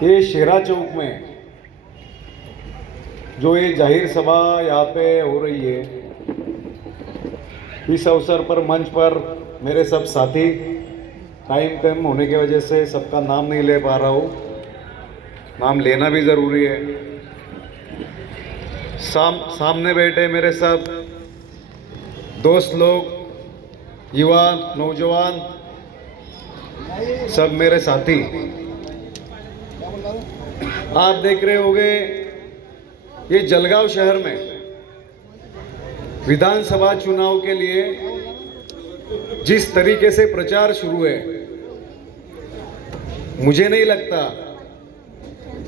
ये शेरा चौक में जो ये जाहिर सभा यहाँ पे हो रही है, इस अवसर पर मंच पर मेरे सब साथी, टाइम कम होने की वजह से सबका नाम नहीं ले पा रहा हूँ, नाम लेना भी ज़रूरी है। सामने बैठे मेरे सब दोस्त लोग, युवा नौजवान, सब मेरे साथी, आप देख रहे होंगे ये जलगांव शहर में विधानसभा चुनाव के लिए जिस तरीके से प्रचार शुरू है, मुझे नहीं लगता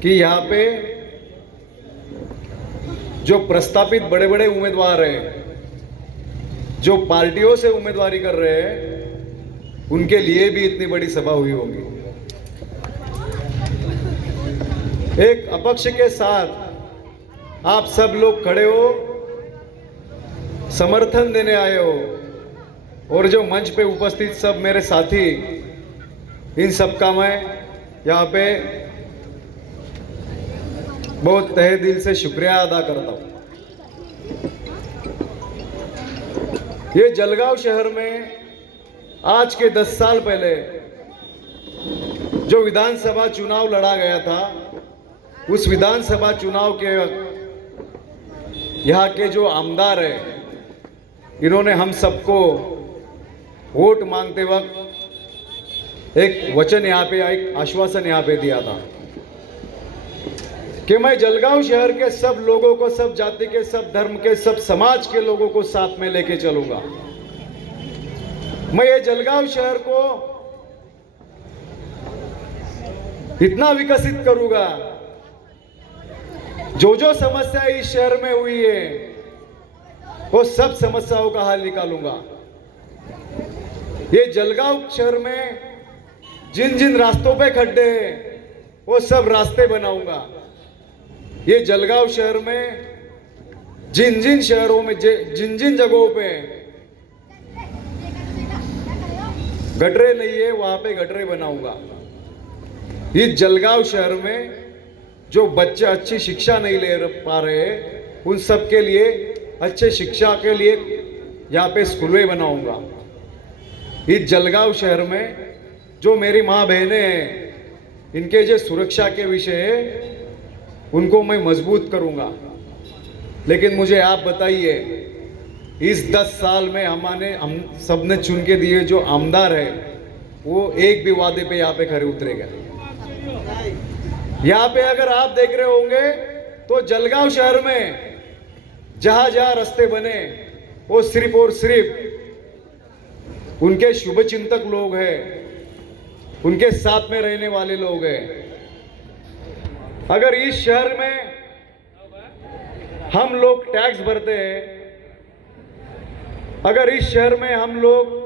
कि यहाँ पे जो प्रस्तापित बड़े बड़े उम्मीदवार हैं, जो पार्टियों से उम्मीदवारी कर रहे हैं, उनके लिए भी इतनी बड़ी सभा हुई होगी। एक अपक्ष के साथ आप सब लोग खड़े हो, समर्थन देने आए हो, और जो मंच पे उपस्थित सब मेरे साथी, इन सब का मैं यहाँ पे बहुत तहे दिल से शुक्रिया अदा करता हूँ। ये जलगांव शहर में आज के 10 साल पहले जो विधानसभा चुनाव लड़ा गया था, उस विधानसभा चुनाव के यहाँ के जो आमदार हैं, इन्होंने हम सबको वोट मांगते वक्त एक वचन यहाँ पे, एक आश्वासन यहाँ पे दिया था कि मैं जलगांव शहर के सब लोगों को, सब जाति के, सब धर्म के, सब समाज के लोगों को साथ में लेके चलूंगा। मैं ये जलगांव शहर को इतना विकसित करूंगा, जो जो समस्या इस शहर में हुई है वो सब समस्याओं का हल निकालूंगा। ये जलगांव शहर में जिन जिन रास्तों पे खड्डे हैं, वो सब रास्ते बनाऊंगा। ये जलगांव शहर में जिन जिन शहरों में, जिन जिन जगहों पे गटरे नहीं है, वहां पे गटरे बनाऊंगा। इस जलगांव शहर में जो बच्चे अच्छी शिक्षा नहीं ले पा रहे, उन सब के लिए अच्छे शिक्षा के लिए यहाँ पे स्कूलें बनाऊंगा। इस जलगांव शहर में जो मेरी माँ बहनें हैं, इनके जो सुरक्षा के विषय है, उनको मैं मजबूत करूंगा। लेकिन मुझे आप बताइए, इस 10 साल में हम सबने चुन के दिए जो आमदार है, वो एक भी वादे पे यहाँ पे खरे उतरेगा? यहाँ पे अगर आप देख रहे होंगे तो जलगांव शहर में जहां जहां रास्ते बने, वो सिर्फ और सिर्फ उनके शुभ चिंतक लोग हैं, उनके साथ में रहने वाले लोग हैं। अगर इस शहर में हम लोग टैक्स भरते हैं, अगर इस शहर में हम लोग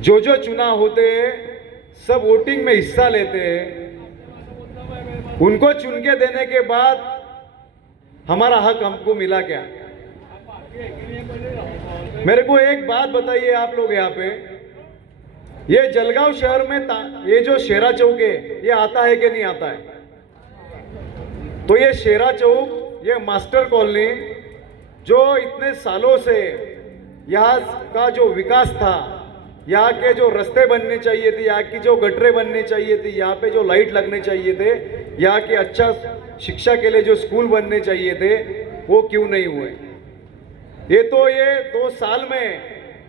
जो जो चुनाव होते हैं सब वोटिंग में हिस्सा लेते हैं, उनको चुन के देने के बाद हमारा हक हमको मिला क्या? मेरे को एक बात बताइए आप लोग, यहाँ पे ये जलगांव शहर में ये जो शेरा चौक है, ये आता है कि नहीं आता है? तो ये शेरा चौक, ये मास्टर कॉलोनी, जो इतने सालों से यहाँ का जो विकास था, यहाँ के जो रास्ते बनने चाहिए थे, यहाँ की जो गटरे बनने चाहिए थे, यहाँ पे जो लाइट लगने चाहिए थे, यहाँ के अच्छा शिक्षा के लिए जो स्कूल बनने चाहिए थे, वो क्यों नहीं हुए? ये 2 साल में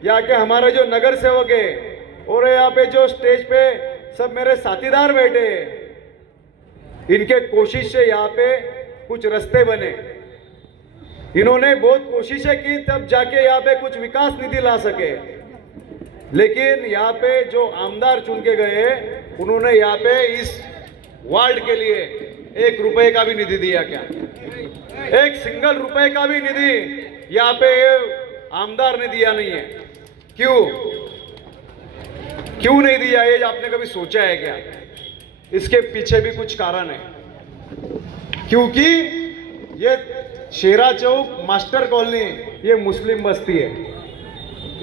यहाँ के हमारे जो नगर सेवक है और यहाँ पे जो स्टेज पे सब मेरे साथीदार बैठे, इनके कोशिश से यहाँ पे कुछ रास्ते बने। इन्होंने बहुत कोशिशें की, तब जाके यहाँ पे कुछ विकास निधि ला सके। लेकिन यहाँ पे जो आमदार चुन के गए, उन्होंने यहाँ पे इस वार्ड के लिए 1 रुपए का भी निधि दिया क्या? 1 सिंगल रुपए का भी निधि यहाँ पे आमदार ने दिया नहीं है। क्यों नहीं दिया, ये आपने कभी सोचा है क्या? इसके पीछे भी कुछ कारण है। क्योंकि ये शेरा चौक, मास्टर कॉलोनी, ये मुस्लिम बस्ती है,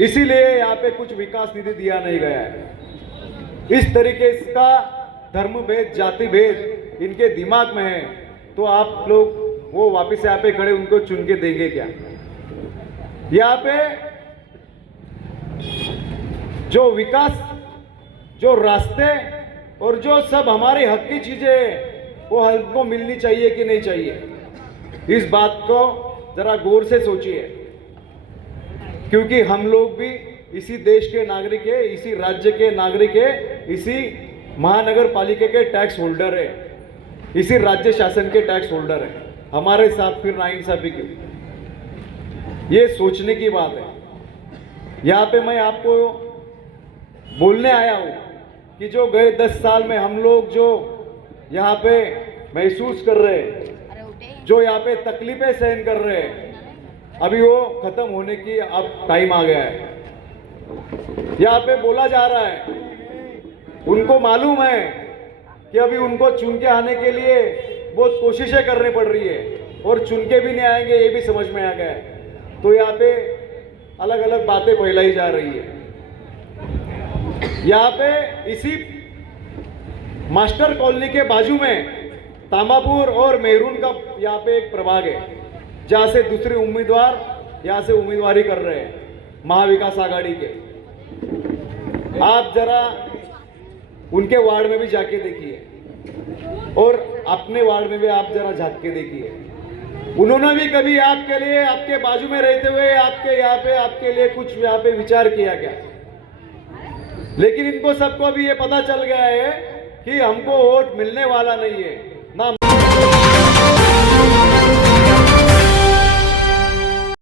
इसीलिए यहाँ पे कुछ विकास निधि दिया नहीं गया है। इस तरीके का धर्म भेद, जाति भेद इनके दिमाग में है, तो आप लोग वो वापस यहाँ पे खड़े उनको चुन के देंगे क्या? यहाँ पे जो विकास, जो रास्ते और जो सब हमारी हक की चीजें वो हमको मिलनी चाहिए कि नहीं चाहिए, इस बात को जरा गौर से सोचिए, क्योंकि हम लोग भी इसी देश के नागरिक है, इसी राज्य के नागरिक है, इसी महानगर पालिका के टैक्स होल्डर है, इसी राज्य शासन के टैक्स होल्डर है। हमारे साथ फिर नाइंसाफी क्यों? ये सोचने की बात है। यहाँ पे मैं आपको बोलने आया हूँ कि जो गए 10 साल में हम लोग जो यहाँ पे महसूस कर रहे हैं, जो यहाँ पे तकलीफें सहन कर रहे हैं, अभी वो खत्म होने की अब टाइम आ गया है। यहाँ पे बोला जा रहा है, उनको मालूम है कि अभी उनको चुन के आने के लिए बहुत कोशिशें करनी पड़ रही है और चुन के भी नहीं आएंगे, ये भी समझ में आ गया है। तो यहाँ पे अलग अलग बातें फैलाई जा रही है। यहाँ पे इसी मास्टर कॉलोनी के बाजू में तांबापुर और मेहरून का यहाँ पे एक प्रभाग है, जहाँ से दूसरे उम्मीदवार यहाँ से उम्मीदवारी कर रहे हैं महाविकास आघाड़ी के। आप जरा उनके वार्ड में भी जाके देखिए और अपने वार्ड में भी आप जरा झांक के देखिए। उन्होंने भी कभी आपके लिए, आपके बाजू में रहते हुए आपके यहाँ पे आपके लिए कुछ यहाँ पे विचार किया क्या? लेकिन इनको सबको भी ये पता चल गया है कि हमको वोट मिलने वाला नहीं है।